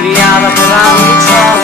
spogliava per la mia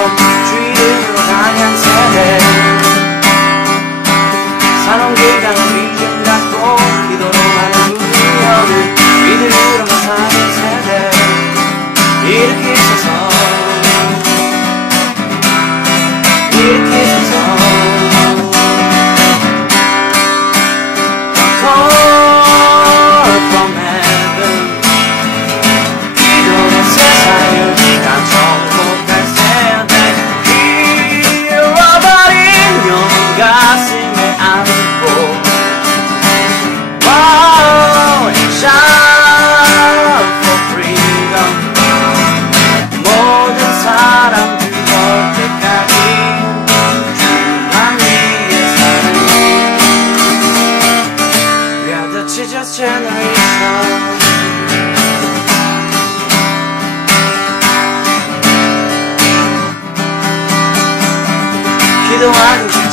the one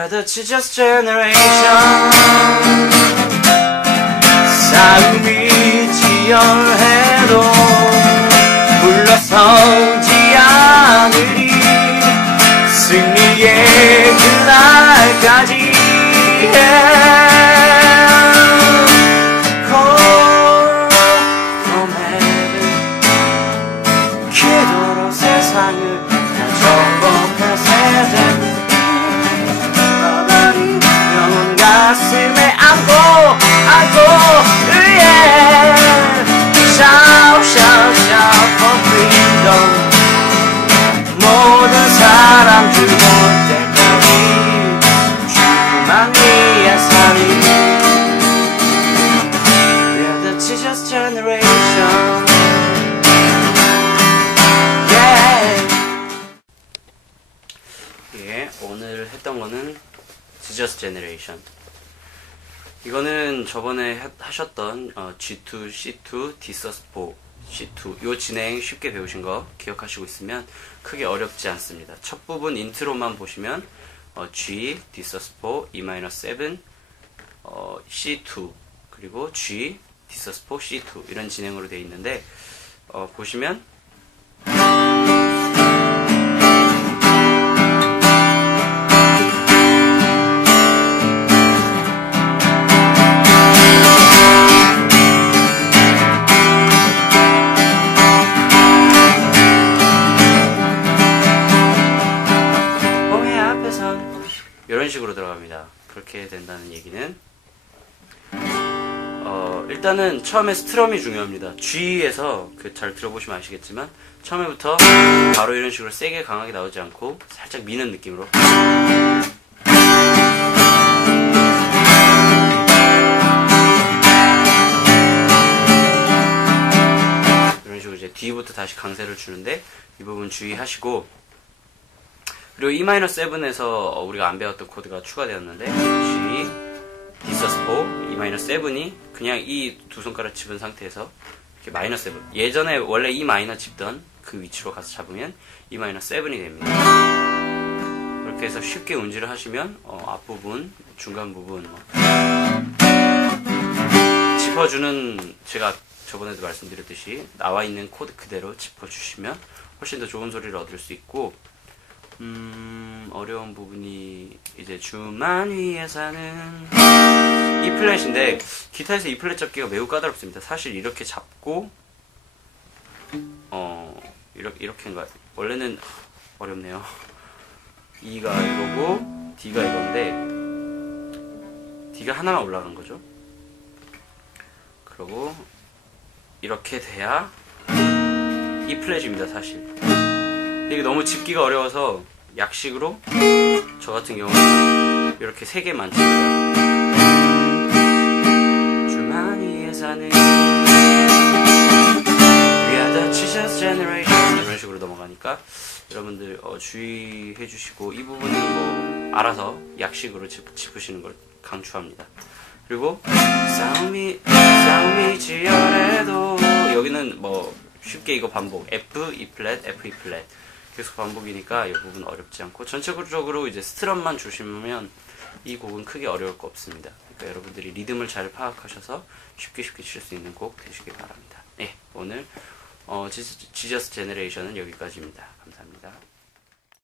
Are the Jesus generation 싸움이 치열해도 물러서지 않으리 승리의 그날까지 Call from heaven 기도로 세상을 오늘 했던 거는 지저스 제네레이션. 이거는 저번에 하- 하셨던 어, G2, C2, 디서스포, C2 요 진행 쉽게 배우신 거 기억하시고 있으면 크게 어렵지 않습니다. 첫 부분 인트로만 보시면 어, G, 디서스포, E-7, 어, C2 그리고 G, 디서스포, C2 이런 진행으로 되어 있는데 어, 보시면 그렇게 된다는 얘기는 어, 일단은 처음에 스트럼이 중요합니다. G에서 그 잘 들어보시면 아시겠지만 처음에부터 바로 이런 식으로 세게 강하게 나오지 않고 살짝 미는 느낌으로 이런 식으로 이제 D부터 다시 강세를 주는데 이 부분 주의하시고 그리고 E-7에서 우리가 안 배웠던 코드가 추가되었는데 G, 디서스4, E-7이 그냥 이 두 손가락 집은 상태에서 이렇게 마이너 7 예전에 원래 E 마이너 집던 그 위치로 가서 잡으면 E 마이너 7이 됩니다 그렇게 해서 쉽게 운지를 하시면 어, 앞부분, 중간 부분 뭐. 짚어주는 제가 저번에도 말씀드렸듯이 나와 있는 코드 그대로 짚어주시면 훨씬 더 좋은 소리를 얻을 수 있고 음, 어려운 부분이 이제 주만 위에 사는 이 플랫인데 기타에서 이 플랫 잡기가 매우 까다롭습니다. 사실 이렇게 잡고 어 이렇게 이렇게인가 원래는 어렵네요. E가 이거고 D가 이건데 D가 하나만 올라간 거죠. 그리고 이렇게 돼야 이 플랫입니다, 사실. 근데 이게 너무 짚기가 어려워서 약식으로 저 같은 경우는 이렇게 세 개만 칩니다. 주머니에 사는 We are the Jesus generation 이런 식으로 넘어가니까 여러분들 어, 주의해 주시고 이 부분은 뭐 알아서 약식으로 짚, 짚으시는 걸 강추합니다. 그리고 싸움이 싸움이 지열해도 여기는 뭐 쉽게 이거 반복 F E 플랫 F E 플랫 계속 반복이니까 이 부분 어렵지 않고 전체적으로 이제 스트럼만 주시면 이 곡은 크게 어려울 거 없습니다. 그러니까 여러분들이 리듬을 잘 파악하셔서 쉽게 쉽게 칠 수 있는 곡 되시길 바랍니다. 네, 오늘 어, 지저스 제네레이션은 여기까지입니다.